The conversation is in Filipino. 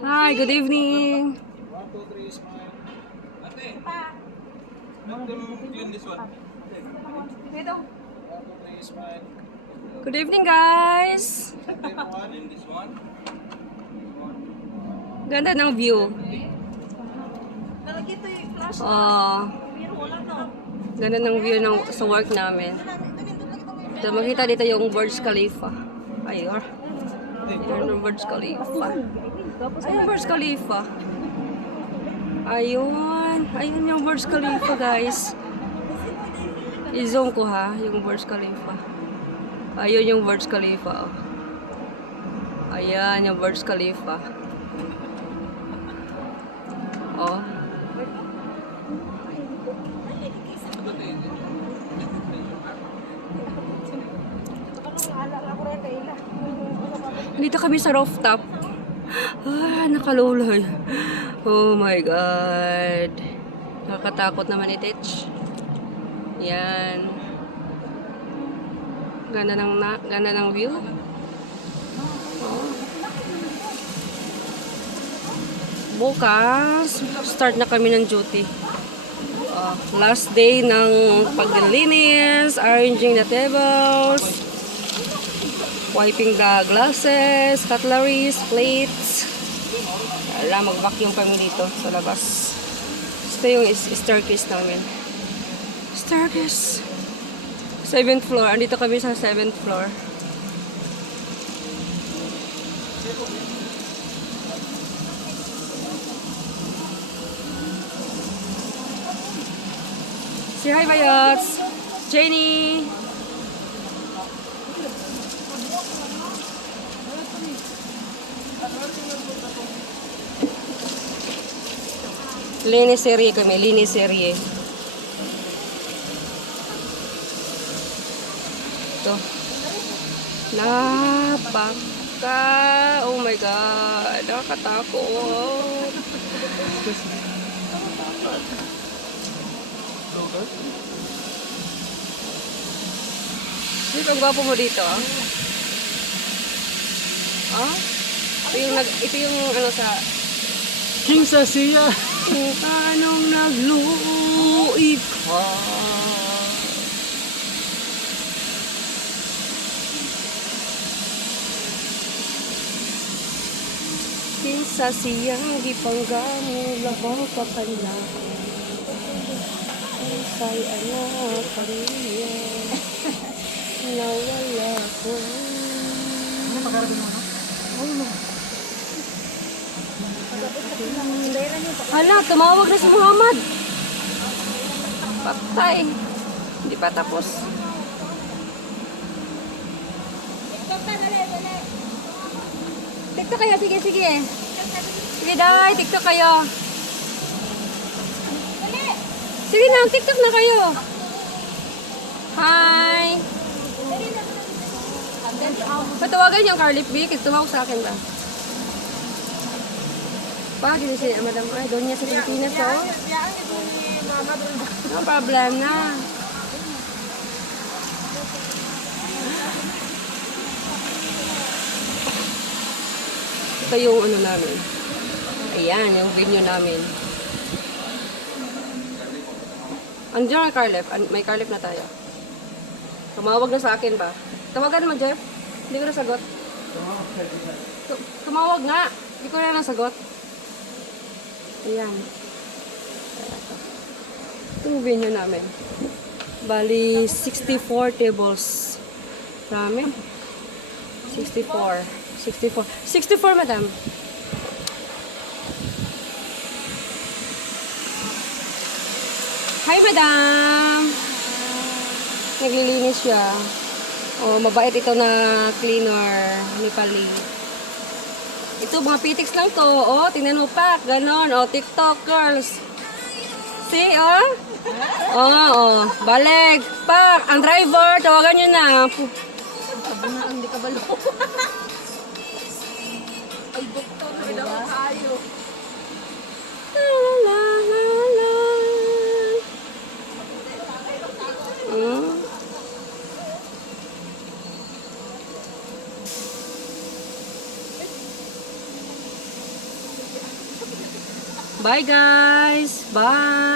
Hi, good evening. 1, 2, 3, smile. Clean this one. 1, 2, 3, smile. Good evening, guys. Clean this one. Ganda ng view. Oh, ganda ng view ng sa work namin. Ito, makita dito yung Burj Khalifa. Ayun. Ayun yung Burj Khalifa. Ayun Burj Khalifa. Ayun. Ayun yung Burj Khalifa, guys. I-zoom ko ha, yung Burj Khalifa. Ayun yung Burj Khalifa. Oh. Ayan yung Burj Khalifa. Oh. Dito kami sa rooftop. Ah, nakalulay. Oh my God. Nakakatakot naman itich. Yan. Ganda ng view. Oh. Bukas, start na kami ng duty. Last day ng paglilinis, arranging the tables, wiping the glasses, cutleries, plates. Alam, mag-vacuum kami dito sa labas. Ito yung staircase namin. Staircase. 7th floor. Andito kami sa 7th floor. Say hi, Bayots. Jenny. Linis serie kami, linis serie. Ito. Napaka, oh my God, nakakatakot. Sino ang gwapo mo dito, ah? Ah? Ito yung ano sa King Sasiya. kung anong nagluuig ka. Kinsa siyang gipanggamong labang kapala. Say anak pamilya. Nawala ko. Ano magkarating mo, no? Hala, tumawag na si Muhammad. Patay. Hindi pa tapos. TikTok kayo, sige, sige. Sige, day, TikTok kayo. Sige na, TikTok na kayo. Hi. Patawagan yung Carly B. Tumawag sa akin ba? Pa, dito si Madam Ay, doon niya sa Pilipinas, oh. No problem na. Ito yung ano namin. Ayan, yung venue namin. Andiyan ang Carlep. May Carlep na tayo. Tumawag na sa akin ba? Tawagan naman, Jeff. Hindi ko nasagot. Tumawag nga. Hindi ko na nasagot. Ayan. Ito yung venue namin. Bali, 64 tables. Dami. 64. 64. 64, madam. Hi, madam. Naglilinis siya. Oh, mabait ito na cleaner. Nepali. Ito, mga pitiks lang to. Oh, tingnan mo pa. Ganon. Oh, TikTok girls. See, oh? Oh, oh. Balik. Pak. Ang driver. Tawagan nyo na. Hindi ka balo. Ay, doktor. Kailangan tayo. La, la, la, la. Bye guys. Bye.